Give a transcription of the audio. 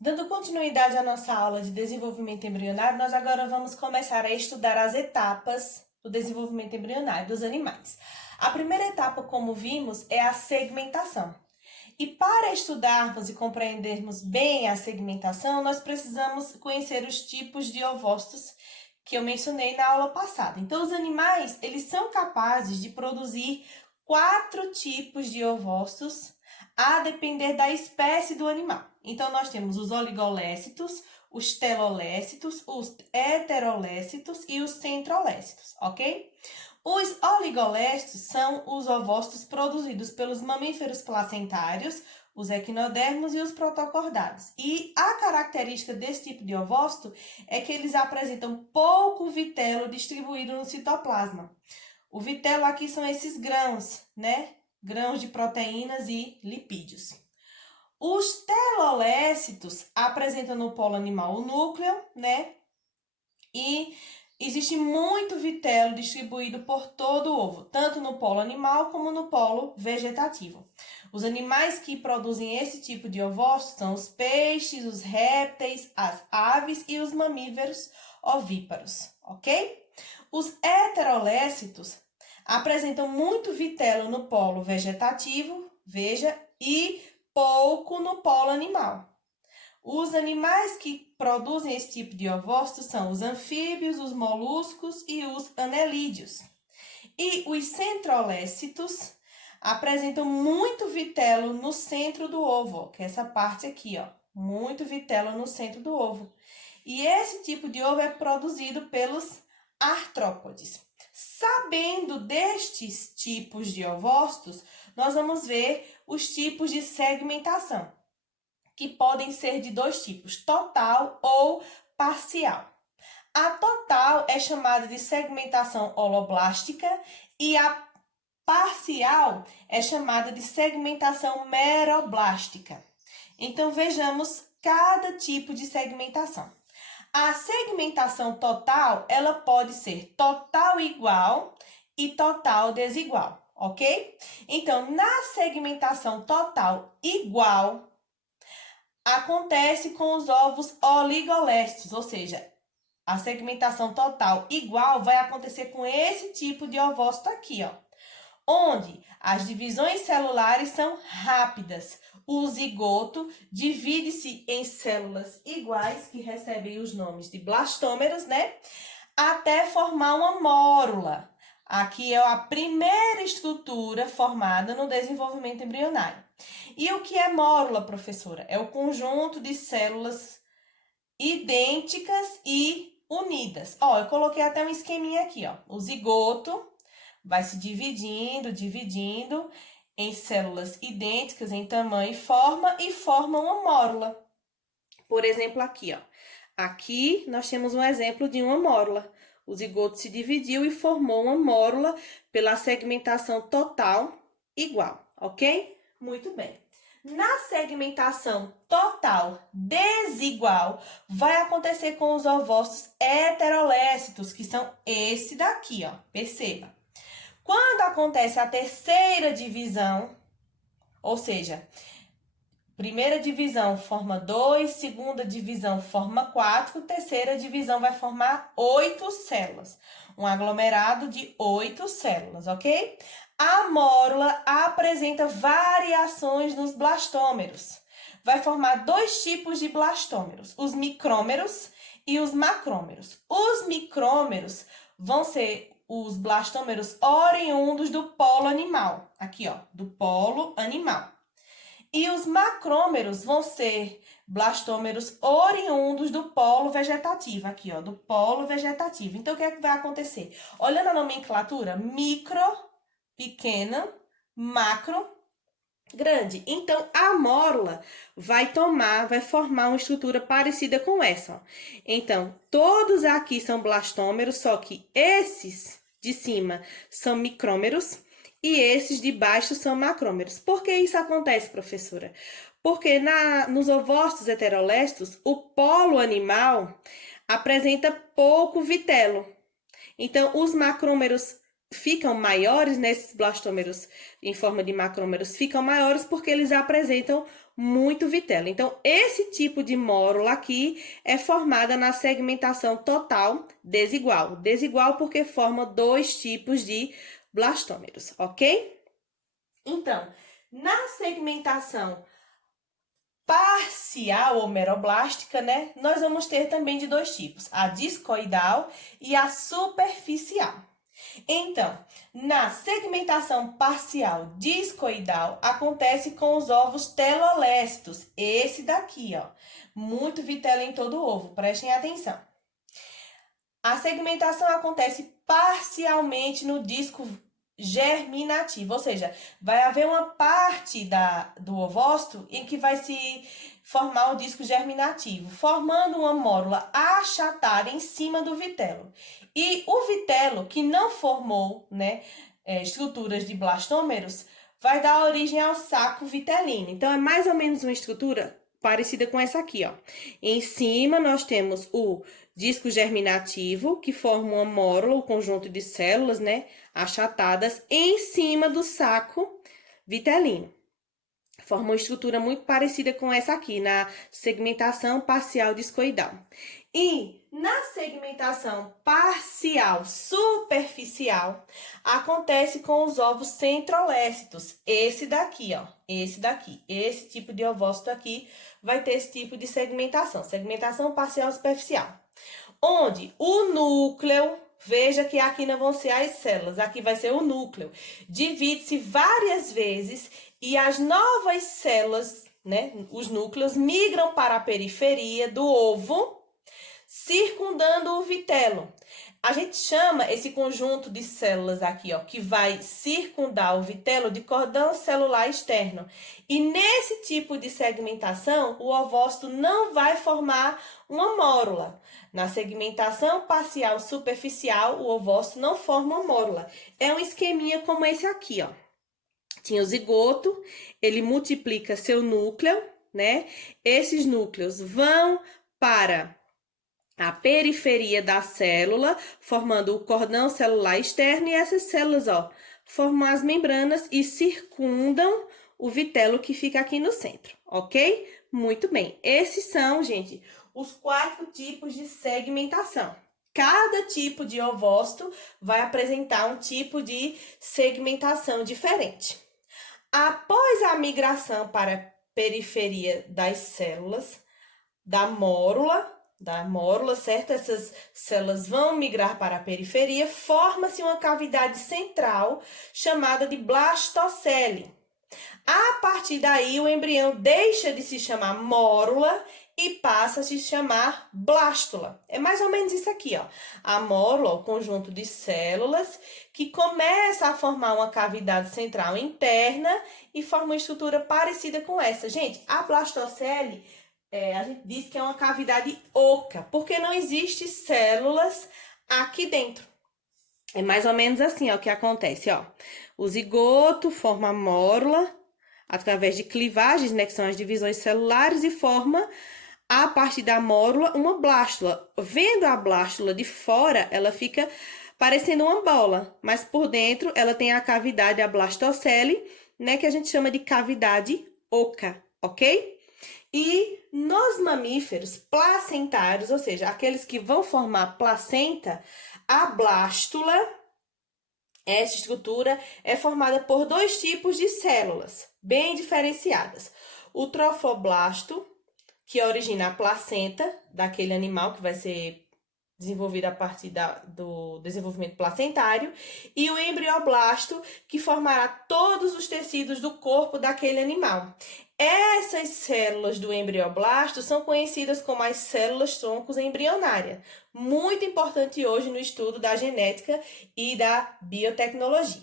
Dando continuidade à nossa aula de desenvolvimento embrionário, nós agora vamos começar a estudar as etapas do desenvolvimento embrionário dos animais. A primeira etapa, como vimos, é a segmentação. E para estudarmos e compreendermos bem a segmentação, nós precisamos conhecer os tipos de ovócitos que eu mencionei na aula passada. Então, os animais, eles são capazes de produzir 4 tipos de ovócitos, a depender da espécie do animal. Então, nós temos os oligolécitos, os telolécitos, os heterolécitos e os centrolécitos, ok? Os oligolécitos são os ovócitos produzidos pelos mamíferos placentários, os equinodermos e os protocordados. E a característica desse tipo de ovócito é que eles apresentam pouco vitelo distribuído no citoplasma. O vitelo aqui são esses grãos, né? Grãos de proteínas e lipídios. Os telolécitos apresentam no polo animal o núcleo, né? E existe muito vitelo distribuído por todo o ovo, tanto no polo animal como no polo vegetativo. Os animais que produzem esse tipo de ovócitos são os peixes, os répteis, as aves e os mamíferos ovíparos, ok? Os heterolécitos apresentam muito vitelo no polo vegetativo, veja, e pouco no polo animal. Os animais que produzem esse tipo de ovócitos são os anfíbios, os moluscos e os anelídeos. E os centrolécitos apresentam muito vitelo no centro do ovo, que é essa parte aqui, ó, muito vitelo no centro do ovo. E esse tipo de ovo é produzido pelos artrópodes. Sabendo destes tipos de ovócitos, nós vamos ver os tipos de segmentação, que podem ser de 2 tipos, total ou parcial. A total é chamada de segmentação holoblástica e a parcial é chamada de segmentação meroblástica. Então, vejamos cada tipo de segmentação. A segmentação total, ela pode ser total igual e total desigual, ok? Então, na segmentação total igual, acontece com os ovos oligolécitos, ou seja, a segmentação total igual vai acontecer com esse tipo de ovócito aqui, ó, onde as divisões celulares são rápidas. O zigoto divide-se em células iguais, que recebem os nomes de blastômeros, né? Até formar uma mórula. Aqui é a primeira estrutura formada no desenvolvimento embrionário. E o que é mórula, professora? É o conjunto de células idênticas e unidas. Ó, eu coloquei até um esqueminha aqui, ó. O zigoto vai se dividindo em células idênticas em tamanho e forma uma mórula. Por exemplo, aqui, ó. Aqui nós temos um exemplo de uma mórula. O zigoto se dividiu e formou uma mórula pela segmentação total igual, ok? Muito bem. Na segmentação total desigual, vai acontecer com os ovócitos heterolécitos, que são esse daqui, ó. Perceba. Quando acontece a terceira divisão, ou seja, primeira divisão forma 2, segunda divisão forma 4, terceira divisão vai formar 8 células. Um aglomerado de 8 células, ok? A mórula apresenta variações nos blastômeros. Vai formar 2 tipos de blastômeros, os micrômeros e os macrômeros. Os micrômeros vão ser os blastômeros oriundos do polo animal. Aqui, ó, do polo animal. E os macrômeros vão ser blastômeros oriundos do polo vegetativo. Aqui, ó, do polo vegetativo. Então, o que é que vai acontecer? Olhando a nomenclatura, micro, pequena, macro, grande. Então, a mórula vai formar uma estrutura parecida com essa, ó. Então, todos aqui são blastômeros, só que esses de cima são micrômeros e esses de baixo são macrômeros. Por que isso acontece, professora? Porque nos ovócitos heterolécitos, o polo animal apresenta pouco vitelo. Então, os macrômeros ficam maiores, né, esses blastômeros em forma de macrômeros ficam maiores porque eles apresentam muito vitelo. Então, esse tipo de mórula aqui é formada na segmentação total desigual. Desigual porque forma dois tipos de blastômeros, ok? Então, na segmentação parcial ou meroblástica, né, nós vamos ter também de dois tipos, a discoidal e a superficial. Então, na segmentação parcial discoidal, acontece com os ovos telolésticos. Esse daqui, ó. Muito vitelo em todo o ovo, prestem atenção. A segmentação acontece parcialmente no disco germinativo, ou seja, vai haver uma parte do ovócito em que vai se formar o disco germinativo, formando uma mórula achatada em cima do vitelo. E o vitelo, que não formou, né, estruturas de blastômeros, vai dar origem ao saco vitelino. Então, é mais ou menos uma estrutura parecida com essa aqui, ó. Em cima, nós temos o disco germinativo, que forma uma mórula, o conjunto de células, né, achatadas em cima do saco vitelino. Forma uma estrutura muito parecida com essa aqui, na segmentação parcial discoidal. E na segmentação parcial superficial, acontece com os ovos centrolésticos. Esse daqui, ó, esse tipo de ovócito aqui vai ter esse tipo de segmentação, segmentação parcial superficial. Onde o núcleo, veja que aqui não vão ser as células, aqui vai ser o núcleo, divide-se várias vezes e as novas células, né, os núcleos, migram para a periferia do ovo, circundando o vitelo. A gente chama esse conjunto de células aqui, ó, que vai circundar o vitelo, de cordão celular externo. E nesse tipo de segmentação, o ovócito não vai formar uma mórula. Na segmentação parcial superficial, o ovócito não forma uma mórula. É um esqueminha como esse aqui, ó. Tinha o zigoto, ele multiplica seu núcleo, né? Esses núcleos vão para a periferia da célula, formando o cordão celular externo, e essas células, ó, formam as membranas e circundam o vitelo que fica aqui no centro, ok? Muito bem. Esses são, gente, os 4 tipos de segmentação. Cada tipo de ovócito vai apresentar um tipo de segmentação diferente. Após a migração para a periferia das células, da mórula, certo? Essas células vão migrar para a periferia, forma-se uma cavidade central chamada de blastocele. A partir daí, o embrião deixa de se chamar mórula e passa a se chamar blástula. É mais ou menos isso aqui, ó. A mórula, o conjunto de células que começa a formar uma cavidade central interna e forma uma estrutura parecida com essa. Gente, a blastocele, a gente diz que é uma cavidade oca, porque não existe células aqui dentro. É mais ou menos assim, ó, o que acontece, ó. O zigoto forma a mórula através de clivagens, né, que são as divisões celulares, e forma, a partir da mórula, uma blástula. Vendo a blástula de fora, ela fica parecendo uma bola, mas por dentro ela tem a cavidade, a blastocele, né, que a gente chama de cavidade oca, ok? E nos mamíferos placentários, ou seja, aqueles que vão formar placenta, a blástula, essa estrutura, é formada por 2 tipos de células bem diferenciadas. O trofoblasto, que origina a placenta daquele animal que vai ser desenvolvido a partir do desenvolvimento placentário, e o embrioblasto, que formará todos os tecidos do corpo daquele animal. Essas células do embrioblasto são conhecidas como as células troncos embrionárias, muito importante hoje no estudo da genética e da biotecnologia.